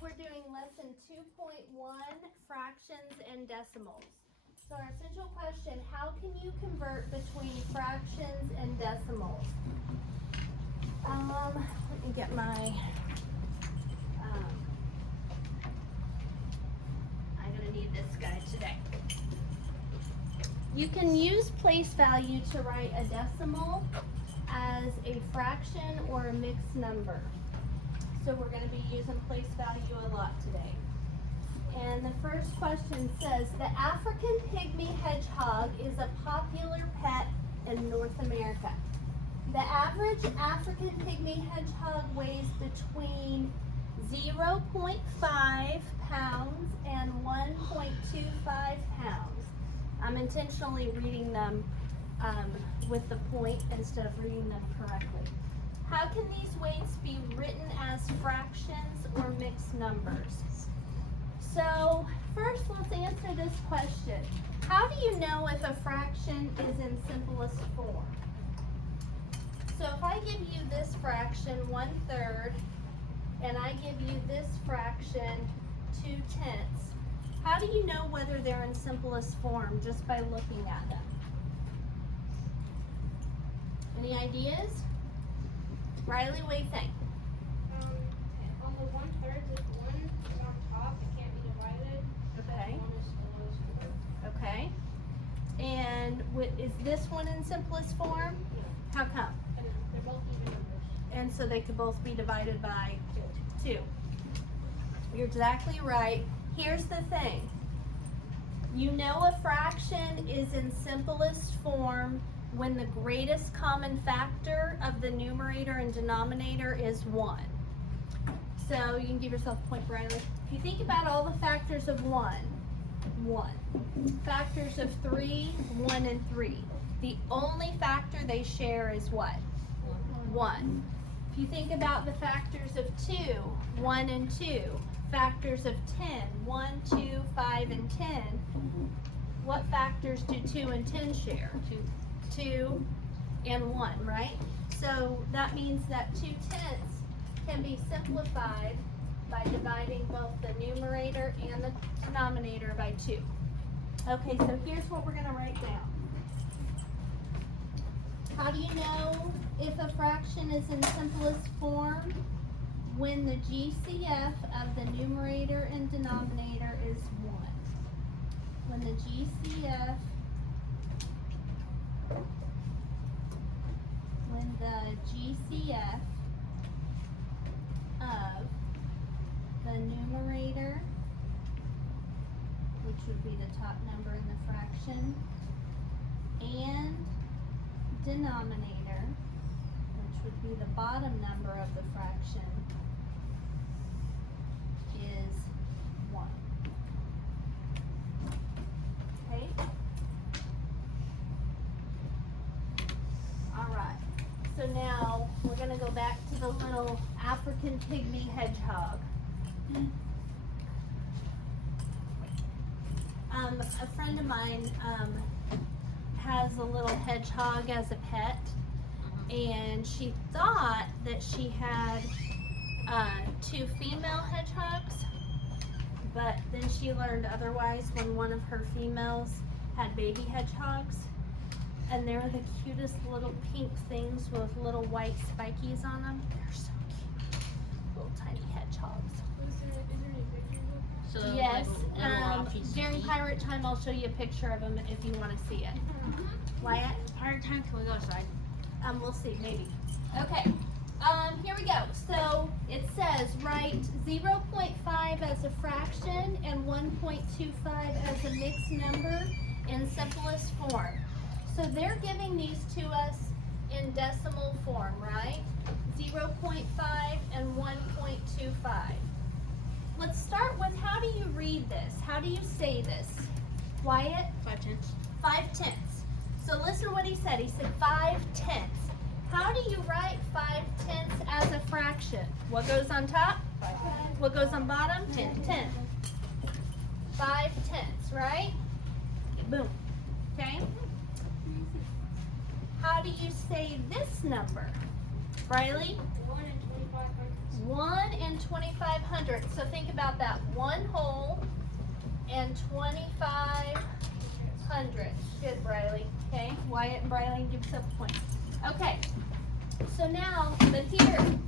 we're doing lesson 2.1, fractions and decimals. So our essential question, how can you convert between fractions and decimals? Let me get my, I'm gonna need this guy today. You can use place value to write a decimal as a fraction or a mixed number. So we're going to be using place value a lot today. And the first question says, the African pygmy hedgehog is a popular pet in North America. The average African pygmy hedgehog weighs between 0.5 pounds and 1.25 pounds. I'm intentionally reading them with the point instead of reading them correctly. How can these weights be written as fractions or mixed numbers? So first let's answer this question. How do you know if a fraction is in simplest form? So if I give you this fraction 1/3 and I give you this fraction 2/10, how do you know whether they're in simplest form just by looking at them? Any ideas? Riley, what do you think? On the 1/3, if 1 is on top, it can't be divided. Okay. 1 is the lowest form. Okay. And is this one in simplest form? Yeah. How come? And they're both even numbers. And so they could both be divided by 2. You're exactly right. Here's the thing. You know a fraction is in simplest form when the greatest common factor of the numerator and denominator is 1. So you can give yourself a point, Riley. If you think about all the factors of 1, 1. Factors of 3, 1 and 3. The only factor they share is what? 1. If you think about the factors of 2, 1 and 2. Factors of 10, 1, 2, 5, and 10. What factors do 2 and 10 share? 2 and 1, right? So that means that 2/10 can be simplified by dividing both the numerator and the denominator by 2. Okay, so here's what we're going to write down. How do you know if a fraction is in simplest form? When the GCF of the numerator and denominator is 1. When the GCF of the numerator, which would be the top number in the fraction, and denominator, which would be the bottom number of the fraction, is 1. Okay? Alright, so now we're going to go back to the little African pygmy hedgehog. A friend of mine has a little hedgehog as a pet, and she thought that she had 2 female hedgehogs, but then she learned otherwise when one of her females had baby hedgehogs, and they're the cutest little pink things with little white spikies on them. They're so cute, little tiny hedgehogs. Is there any pictures of them? So Yes, during pirate pirate time I'll show you a picture of them if you want to see it. Wyatt? time, can we go outside? We'll see, maybe. Okay, here we go. So it says write 0.5 as a fraction and 1.25 as a mixed number in simplest form. So they're giving these to us in decimal form, right? 0.5 and 1.25. Let's start with, how do you read this? How do you say this? Wyatt? 5/10. 5/10. So listen to what he said. He said 5/10. How do you write 5/10 as a fraction? What goes on top? What goes on bottom? 10. 5/10, right? Boom. Okay? How do you say this number? Riley? 1 and 25 hundredths. 1 and 2,500. So think about that. 1 whole and 2,500. Good, Briley. Okay, Wyatt and Briley give us a point. Okay, so now, but here,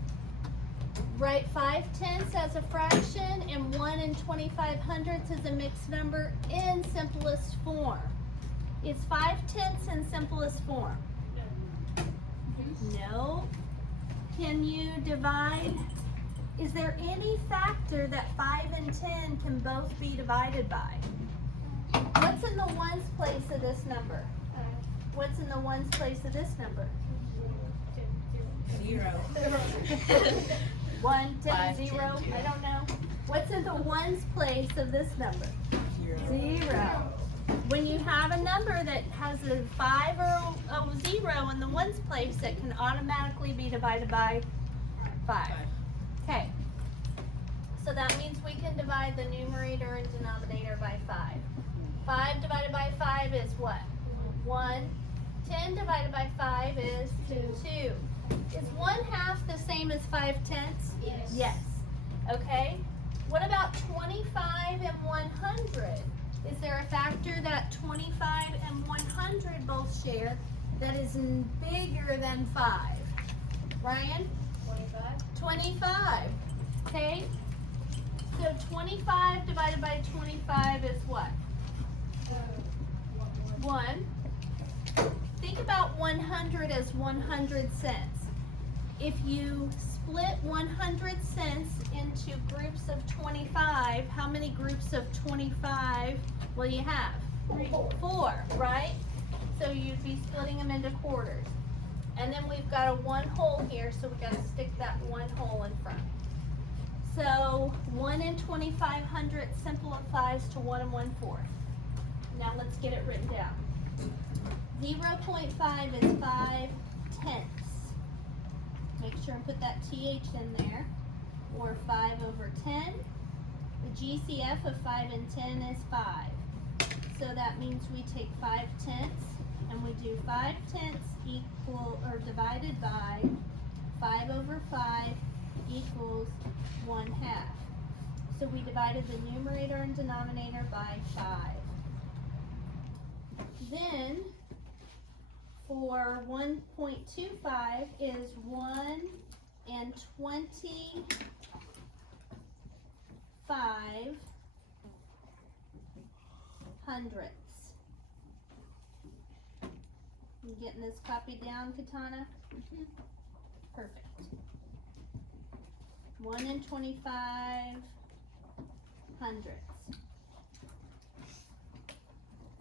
write 5/10 as a fraction and 1 and 2,500 as a mixed number in simplest form. Is 5/10 in simplest form? No. Can you divide? Is there any factor that 5 and 10 can both be divided by? What's in the ones place of this number? What's in the ones place of this number? 0. 1, 10, 5, 0, 10, I don't know. What's in the ones place of this number? 0. When you have a number that has a 5 or a 0 in the ones place, it can automatically be divided by 5. Okay. So that means we can divide the numerator and denominator by 5. 5 divided by 5 is what? 1. 10 divided by 5 is 2. Is 1/2 the same as 5/10? Yes. Okay. What about 25 and 100? Is there a factor that 25 and 100 both share that is bigger than 5? Ryan? 25. Okay. So 25 divided by 25 is what? 1. Think about 100 as 100 cents. If you split 100 cents into groups of 25, how many groups of 25 will you have? 4, right? So you'd be splitting them into quarters. And then we've got a 1 whole here, so we've got to stick that 1 whole in front. So 1 and 2,500 simplifies to 1 and 1/4. Now let's get it written down. 0.5 is 5/10. Make sure and put that TH in there, or 5/10. The GCF of 5 and 10 is 5. So that means we take 5/10 and we do 5/10 equal or divided by 5/5 equals 1/2. So we divided the numerator and denominator by 5. Then for 1.25 is 1 and 25 hundredths. You getting this copied down, Katana? Perfect. 1 and 25 hundredths.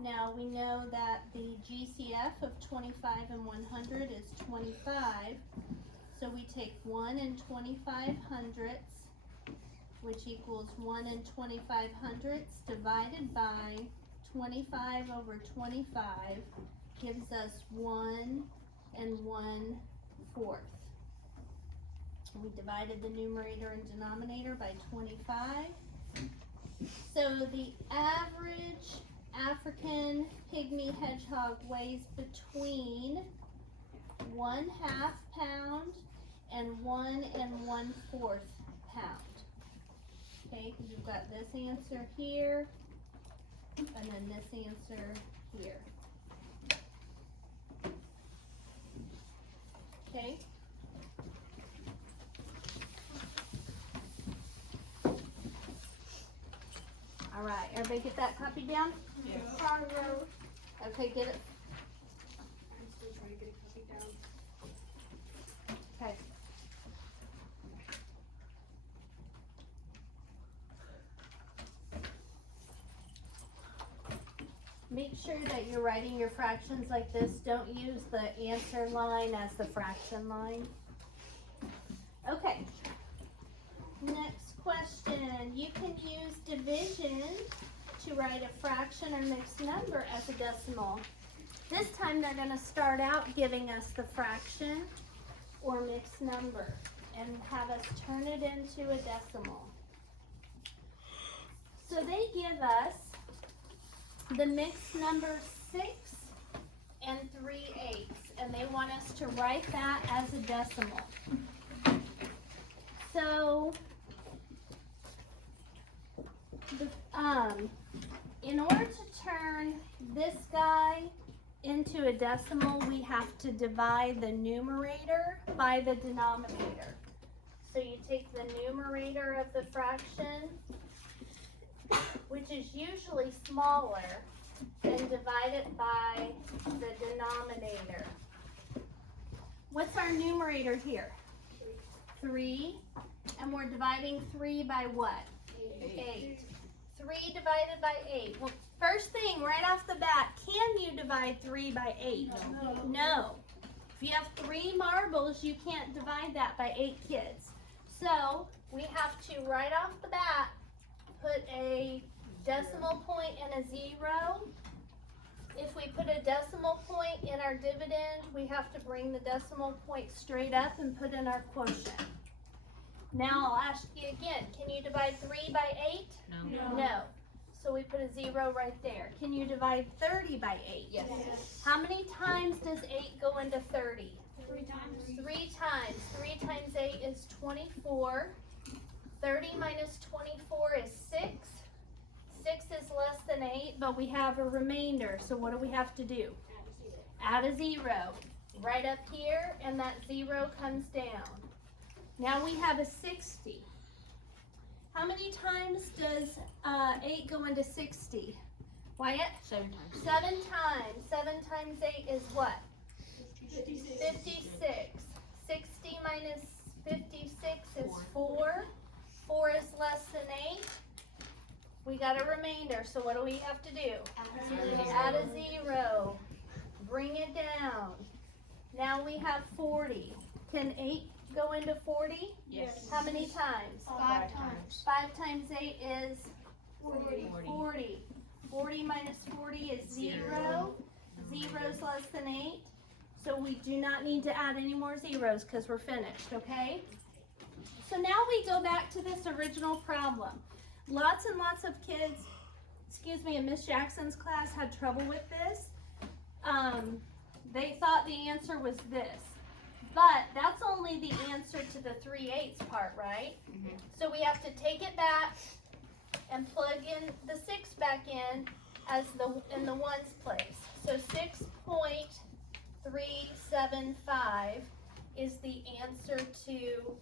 Now we know that the GCF of 25 and 100 is 25. So we take 1 and 25 hundredths, which equals 1 and 25 hundredths divided by 25/25 gives us 1 and 1/4. We divided the numerator and denominator by 25. So the average African pygmy hedgehog weighs between 1/2 pound and 1 1/4 pound. Okay, because you've got this answer here, and then this answer here. Okay. All right, everybody get that copied down? Okay, get it. I'm still trying to get it copied down. Okay. Make sure that you're writing your fractions like this. Don't use the answer line as the fraction line. Okay. Next question. You can use division to write a fraction or mixed number as a decimal. This time they're going to start out giving us the fraction or mixed number and have us turn it into a decimal. So they give us the mixed number 6 and 3/8, and they want us to write that as a decimal. So, in order to turn this guy into a decimal, we have to divide the numerator by the denominator. So you take the numerator of the fraction, which is usually smaller, and divide it by the denominator. What's our numerator here? 3. And we're dividing 3 by what? 8. 3 divided by 8. Well, first thing, right off the bat, can you divide 3 by 8? No. If you have 3 marbles, you can't divide that by 8 kids. So, we have to, right off the bat, put a decimal point and a 0. If we put a decimal point in our dividend, we have to bring the decimal point straight up and put in our quotient. Now I'll ask you again, can you divide 3 by 8? No. So we put a 0 right there. Can you divide 30 by 8? Yes. How many times does 8 go into 30? 3 times. 3 times. 3 times 8 is 24. 30 minus 24 is 6. 6 is less than 8, but we have a remainder. So what do we have to do? Add a 0 right up here, and that 0 comes down. Now we have a 60. How many times does 8 go into 60? Wyatt? 7 times. 7 times. 7 times 8 is what? 56. 56. 60 minus 56 is 4. 4 is less than 8. We got a remainder, so what do we have to do? Add a 0. Bring it down. Now we have 40. Can 8 go into 40? Yes. How many times? 5 times. 5 times 8 is 40. 40. 40 minus 40 is 0. 0 is less than 8. So we do not need to add any more zeros because we're finished, okay? So now we go back to this original problem. Lots and lots of kids, in Miss Jackson's class had trouble with this. They thought the answer was this. But that's only the answer to the 3/8 part, right? Mhm. So we have to take it back and plug in the 6 back in as in the ones place. So 6.375 is the answer to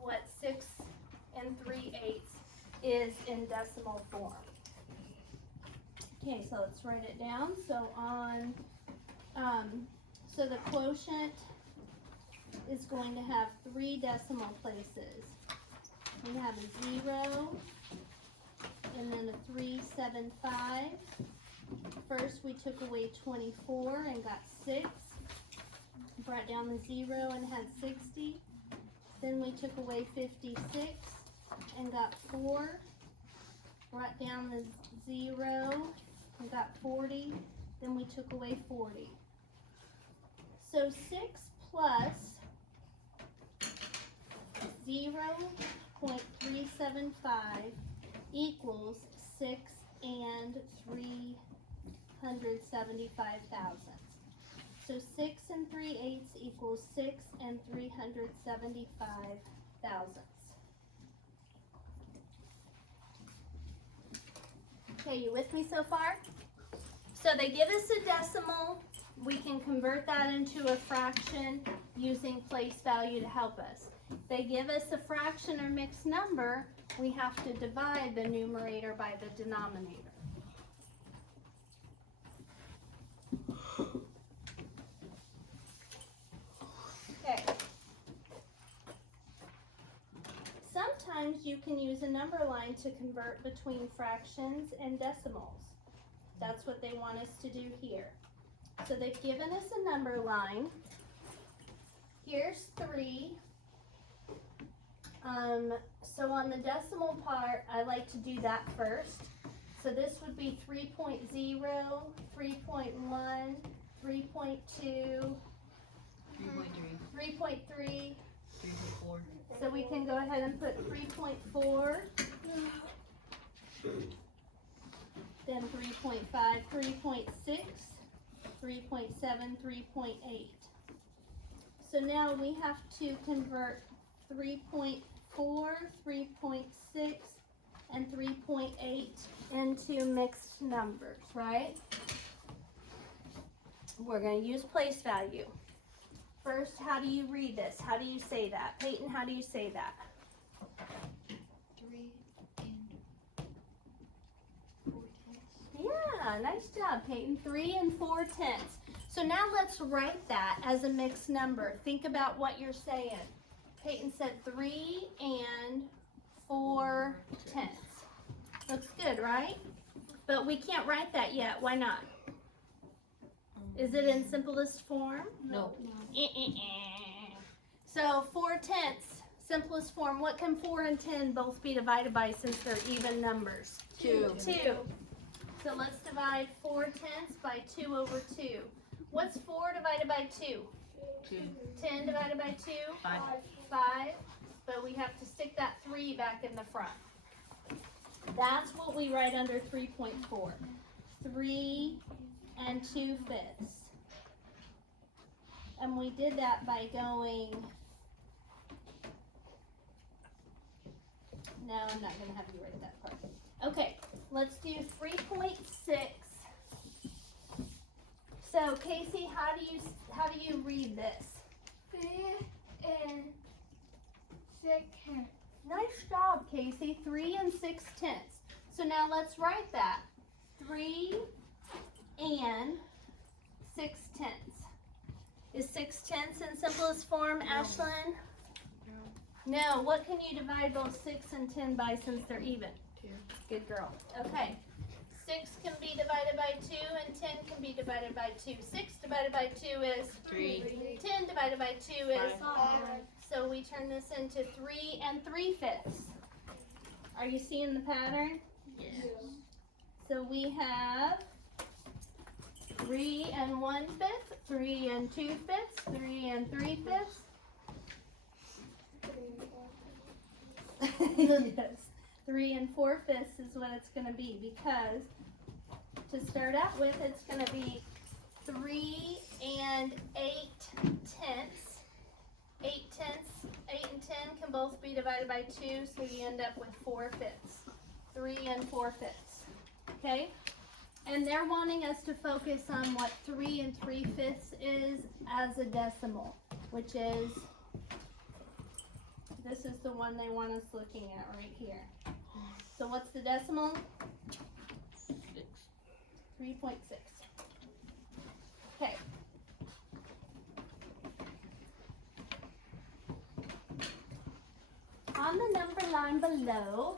what 6 3/8 is in decimal form. Okay, so let's write it down. So so the quotient is going to have 3 decimal places. We have a 0 and then a 375. First we took away 24 and got 6. Brought down the 0 and had 60. Then we took away 56 and got 4. Brought down the 0 and got 40. Then we took away 40. So 6 plus 0.375 equals 6 and 375 thousandths. So 6 3/8 equals 6 and 375 thousandths. Okay, you with me so far? So they give us a decimal. We can convert that into a fraction using place value to help us. They give us a fraction or mixed number, we have to divide the numerator by the denominator. Okay. Sometimes you can use a number line to convert between fractions and decimals. That's what they want us to do here. So they've given us a number line. Here's 3. So on the decimal part, I like to do that first. So this would be 3.0, 3.1, 3.2, 3.3. 3.4. So we can go ahead and put 3.4. Then 3.5, 3.6, 3.7, 3.8. So now we have to convert 3.4 4, 3.6, and 3.8 into mixed numbers, right? We're going to use place value. First, how do you read this? How do you say that? Peyton, how do you say that? 3 and 4 tenths. Yeah, nice job, Peyton. 3 and 4 tenths. So now let's write that as a mixed number. Think about what you're saying. Peyton said 3 and 4 tenths. Looks good, right? But we can't write that yet. Why not? Is it in simplest form? No. So 4 tenths, simplest form. What can 4 and 10 both be divided by since they're even numbers? 2. 2. So let's divide 4 tenths by 2 over 2. What's 4 divided by 2? 2. 10 divided by 2? 5. 5. But we have to stick that 3 back in the front. That's what we write under 3.4. 3 and 2/5. And we did that by going, no, I'm not going to have you write that part. Okay, let's do 3.6. So Casey, how do you read this? 3 and 6 tenths. Nice job, Casey. 3 and 6 tenths. So now let's write that. 3 and 6 tenths. Is 6 tenths in simplest form, Ashlyn? No. What can you divide both 6 and 10 by since they're even? 2. Good girl. Okay. 6 can be divided by 2 and 10 can be divided by 2. 6 divided by 2 is 3. 10 divided by 2 is 5. So we turn this into 3 and 3/5. Are you seeing the pattern? Yes. So we have 3 and 1/5, 3 and 2/5, 3 and 3/5. Yes. 3 and 4/5 is what it's going to be, because to start out with, it's going to be 3 and 8 tenths. 8 tenths, 8 and 10 can both be divided by 2, so you end up with 4/5. 3 and 4/5. Okay? And they're wanting us to focus on what 3 and 3/5 is as a decimal, which is, this is the one they want us looking at right here. So what's the decimal? 6. 3.6. Okay. On the number line below,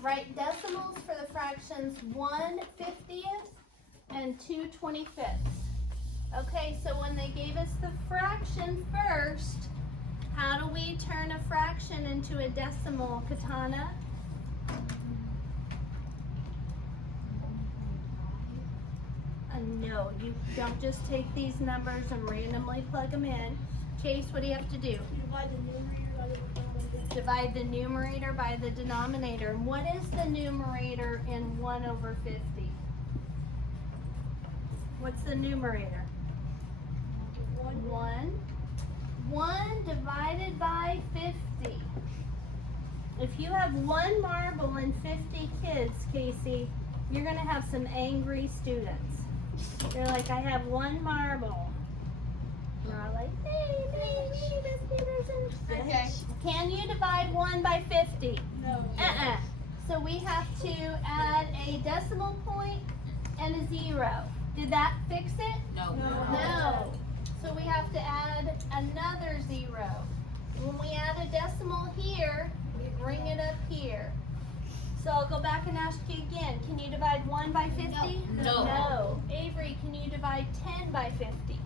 write decimals for the fractions 1/50th and 2/25th. Okay, so when they gave us the fraction first, how do we turn a fraction into a decimal, Katana? No, you don't just take these numbers and randomly plug them in. Chase, what do you have to do? Divide the numerator by the denominator. And what is the numerator in 1/50? What's the numerator? 1. 1 divided by 50. If you have 1 marble and 50 kids, Casey, you're going to have some angry students. They're like, I have 1 marble. They're all like, hey, Miss Peterson. Okay. Can you divide 1 by 50? No. So we have to add a decimal point and a 0. Did that fix it? No. No. So we have to add another 0. When we add a decimal here, we bring it up here. So I'll go back and ask you again. Can you divide 1 by 50? No. No. Avery, can you divide 10 by 50?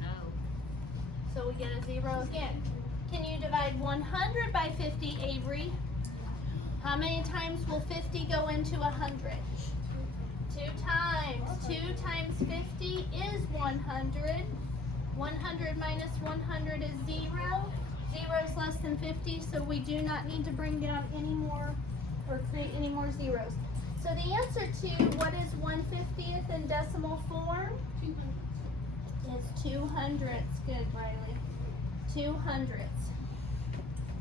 No. So we get a 0 again. Can you divide 100 by 50, Avery? How many times will 50 go into 100? 2 times. 2 times 50 is 100. 100 minus 100 is 0. 0 is less than 50, so we do not need to bring down any more or create any more zeros. So the answer to what is 1/50th in decimal form is 200ths. Good, Riley. 200ths.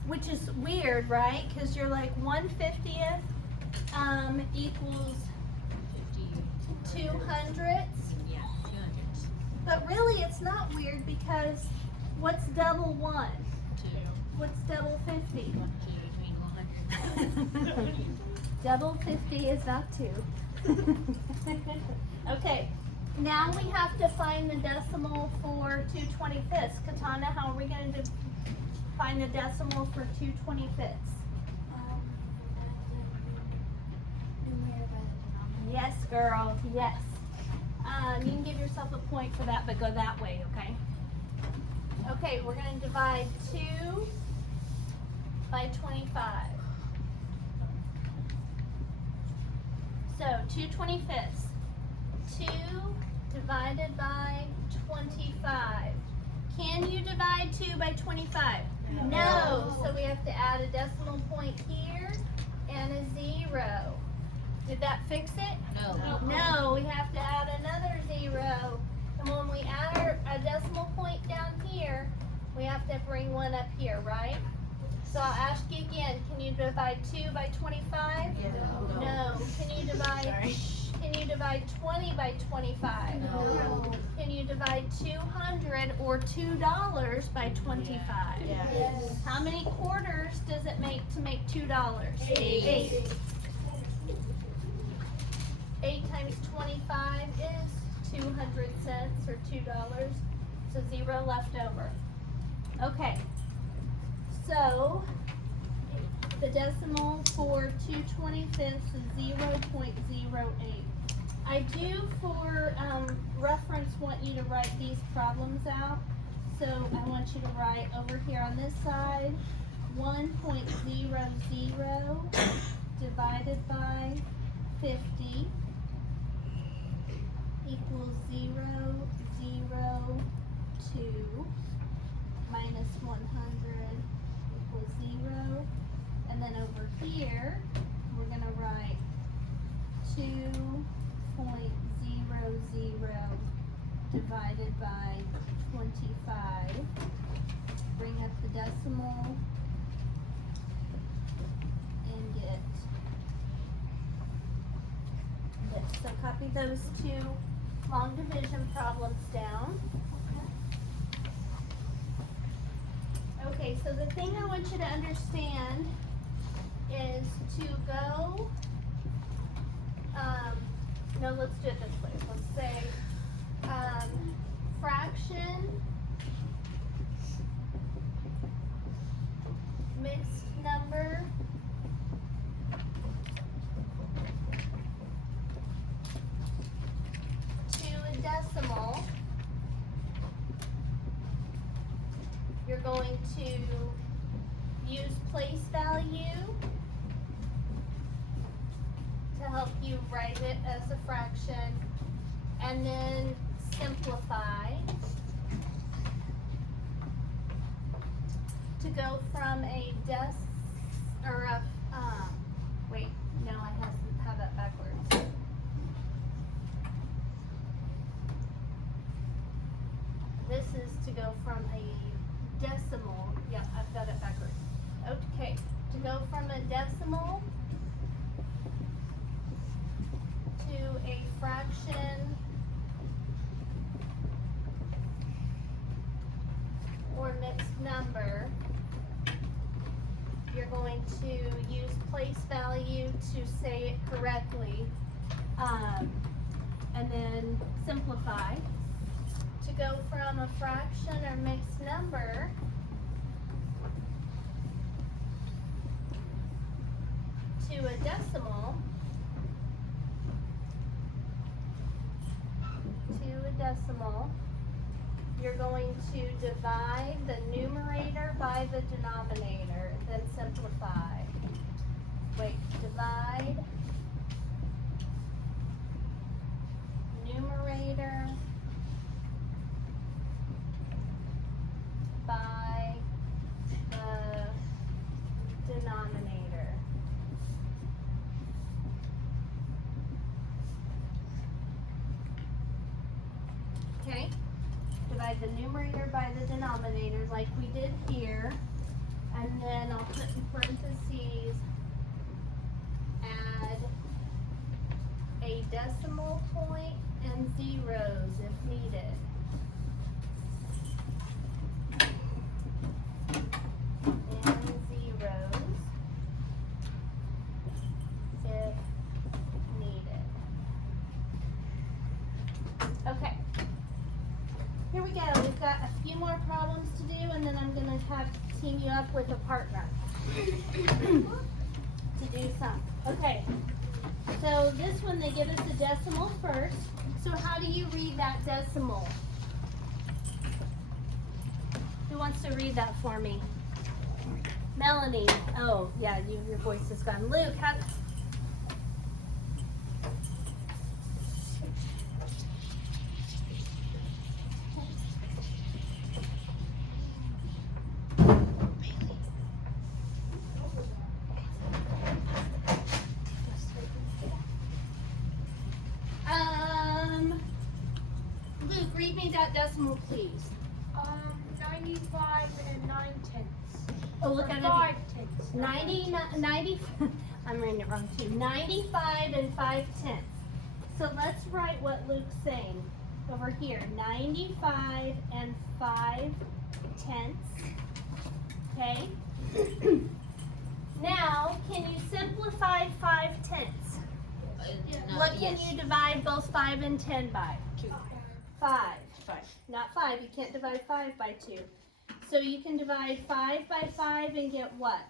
which is weird, right? Because you're like 1/50th equals 200. Yeah, 200. But really, it's not weird because what's double 1? 2. What's double 50? 1, 2 between 100. Double 50 is not 2. Okay, now we have to find the decimal for 2/25. Katana, how are we going to find the decimal for 2/25? Yes, girl, yes. You can give yourself a point for that, but go that way, okay? Okay, we're going to divide 2 by 25. So 2/25. 2 divided by 25. Can you divide 2 by 25? No. So we have to add a decimal point here and a 0. Did that fix it? No. No, we have to add another 0. And when we add a decimal point down here, we have to bring one up here, right? So I'll ask you again, can you divide 2 by 25? No. Can you divide 20 by 25? No. Can you divide 200 or $2 by 25? Yes. How many quarters does it make to make $2? 8. 8 times 25 is 200 cents or $2. So 0 left over. Okay. So the decimal for 2/25 is 0.08. I do, for reference, want you to write these problems out. So I want you to write over here on this side 1.00 divided by 50 equals 0.002 minus 100 equals 0. And then over here, we're going to write 2.00 divided by 25. Bring up the decimal and get this. So copy those two long division problems down. Okay, so the thing I want you to understand is to go, no, let's do it this way. Let's say fraction, mixed number, to a decimal. You're going to use place value to help you write it as a fraction, and then simplify to go from a wait, no, I have that backwards. This is to go from a decimal, yeah, I've got it backwards. Okay, to go from a decimal to a fraction or mixed number, you're going to use place value to say it correctly, and then simplify. To go from a fraction or mixed number to a decimal, you're going to divide the numerator by the denominator, then simplify. Wait, divide numerator by the denominator. Okay, divide the numerator by the denominator like we did here, And then I'll put in parentheses, add a decimal point and zeros if needed. And zeros if needed. Okay. Here we go. We've got a few more problems to do, and then I'm going to have to team you up with a partner to do some. Okay. So this one, they give us a decimal first. So how do you read that decimal? Who wants to read that for me? Melanie. Oh, yeah, your voice is gone. Luke, how? Luke, read me that decimal, please. 95 and 9/10. Oh, look at 5 it. tenths. 90, I'm reading it wrong too. 95 and 5/10. So let's write what Luke's saying over here. 95 and 5/10. Okay. Now, can you simplify 5/10? No, What can yes. you divide both 5 and 10 by? 2. 5. 5. Not 5. You can't divide 5 by 2. So you can divide 5 by 5 and get what?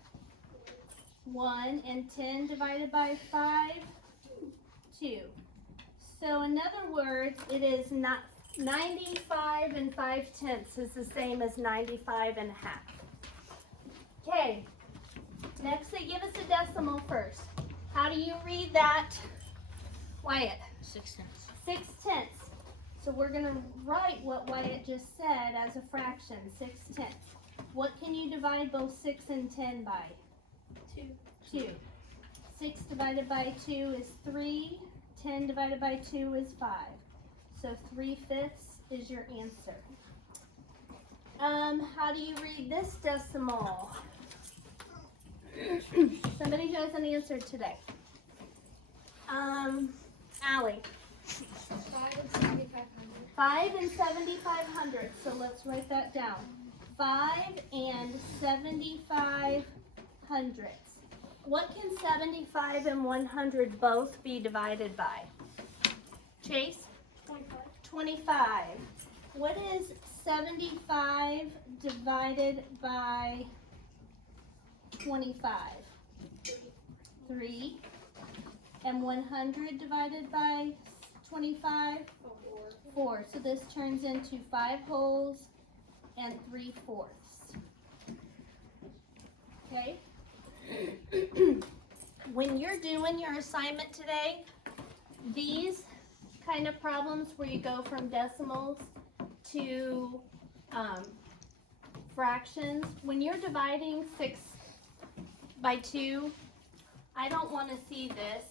1, and 10 divided by 5, 2. So in other words, it is not 95 and 5/10 is the same as 95 and a half. Okay. Next, they give us a decimal first. How do you read that, Wyatt? 6 tenths. 6/10. So we're going to write what Wyatt just said as a fraction, 6/10. What can you divide both 6 and 10 by? 2. 2. 6 divided by 2 is 3. 10 divided by 2 is 5. So 3/5 is your answer. How do you read this decimal? Somebody who has an answer today. Allie. 5 and 7,500. 5 and 7,500. So let's write that down. 5 and 7,500. What can 75 and 100 both be divided by? Chase? 25. 25. What is 75 divided by 25? 3. And 100 divided by 25? 4. So this turns into 5 wholes and 3/4. Okay? When you're doing your assignment today, these kind of problems where you go from decimals to fractions, when you're dividing 6 by 2, I don't want to see this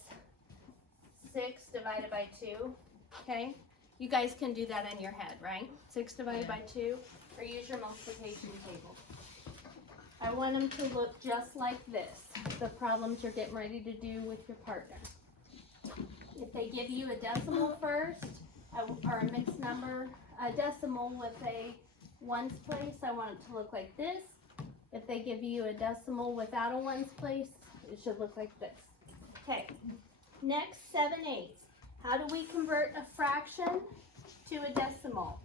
6 divided by 2, okay? You guys can do that in your head, right? 6 divided by 2, or use your multiplication table. I want them to look just like this, the problems you're getting ready to do with your partner. If they give you a decimal first, or a mixed number, a decimal with a ones place, I want it to look like this. If they give you a decimal without a ones place, it should look like this. Okay, next 7/8. How do we convert a fraction to a decimal?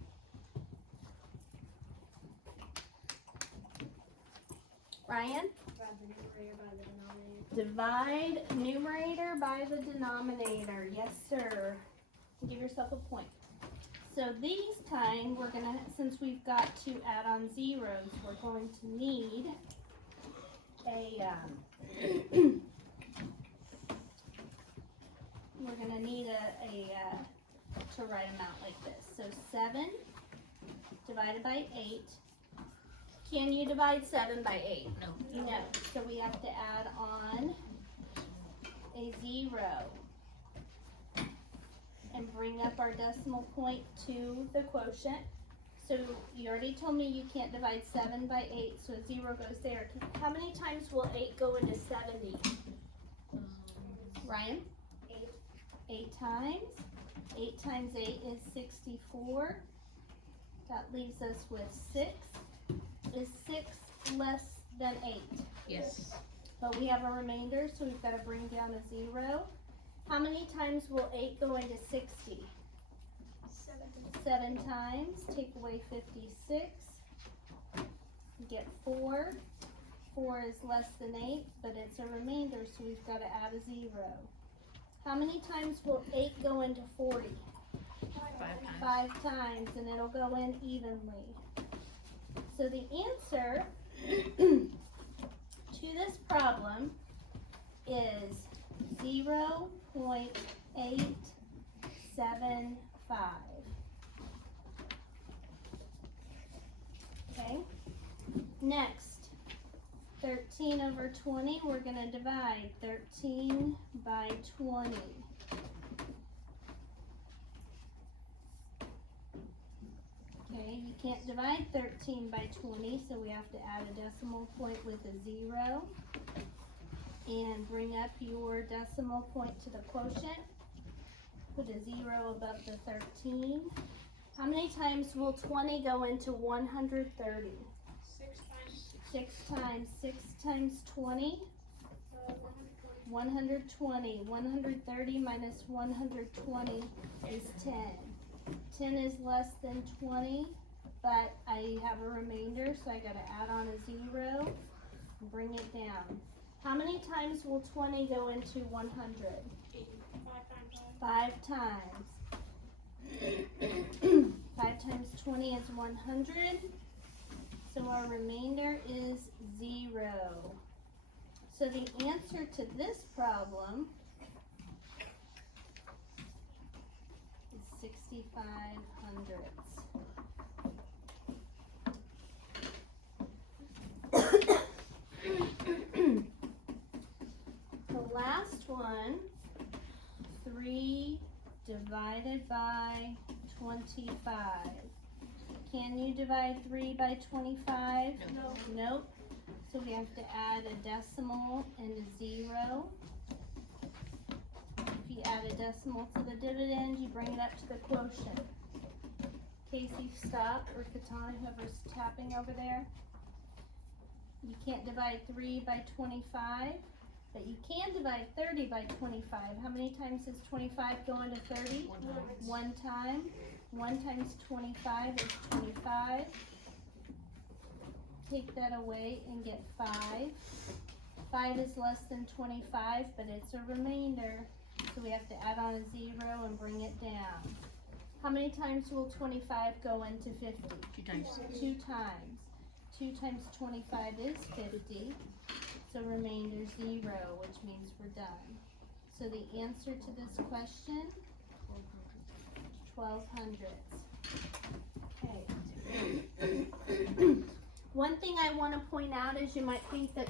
Ryan? Divide numerator by the denominator. Yes, sir. Give yourself a point. So these time, we're gonna, since we've got to add on zeros, we're going to need we're gonna need to write them out like this. So 7 divided by 8. Can you divide 7 by 8? No. No. So we have to add on a 0 and bring up our decimal point to the quotient. So you already told me you can't divide 7 by 8, so a 0 goes there. How many times will 8 go into 70? Ryan? 8. 8 times. 8 times 8 is 64. That leaves us with 6. Is 6 less than 8? Yes. But we have a remainder, so we've got to bring down a 0. How many times will 8 go into 60? 7 times. Take away 56. Get 4. 4 is less than 8, but it's a remainder, so we've got to add a 0. How many times will 8 go into 40? 5 times. 5 times, and it'll go in evenly. So the answer to this problem is 0.875. Okay, next, 13 over 20, we're going to divide 13 by 20. Okay, you can't divide 13 by 20, so we have to add a decimal point with a 0. And bring up your decimal point to the quotient. Put a 0 above the 13. How many times will 20 go into 130? 6 times. 6 times. 6 times 20? 120. 120. 130 minus 120 is 10. 10 is less than 20, but I have a remainder, so I gotta add on a 0 and bring it down. How many times will 20 go into 100? 5 times. 5 times 20 is 100, so our remainder is 0. So the answer to this problem is 65 hundredths. The last one, 3 divided by 25. Can you divide 3 by 25? No. Nope. So we have to add a decimal and a 0. If you add a decimal to the dividend, you bring it up to the quotient. Casey, stop, or Katana, whoever's tapping over there. You can't divide 3 by 25, but you can divide 30 by 25. How many times does 25 go into 30? 1 time. 1 times 25 is 25. Take that away and get 5. 5 is less than 25, but it's a remainder, so we have to add on a 0 and bring it down. How many times will 25 go into 50? 2 times. 2 times. 2 times 25 is 50, so remainder 0, which means we're done. So the answer to this question, 12 hundredths. Okay. One thing I want to point out is you might think that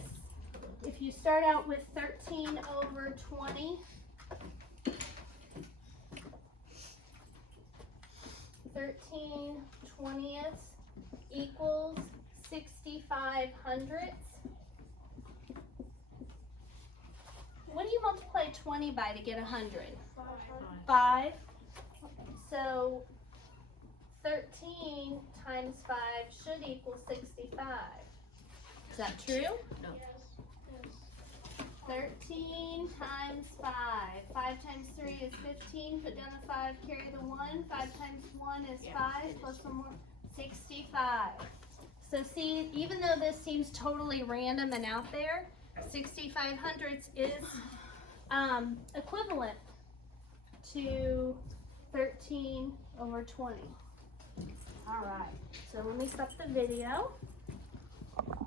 if you start out with 13 over 20, 13 twentieths equals 65 hundredths. What do you multiply 20 by to get 100? 5. So 13 times 5 should equal 65. Is that true? No. 13 times 5. 5 times 3 is 15. Put down the 5, carry the 1. 5 times 1 is 5, plus 1 more, 65. So see, even though this seems totally random and out there, 65 hundredths is equivalent to 13 over 20. All right, so let me stop the video.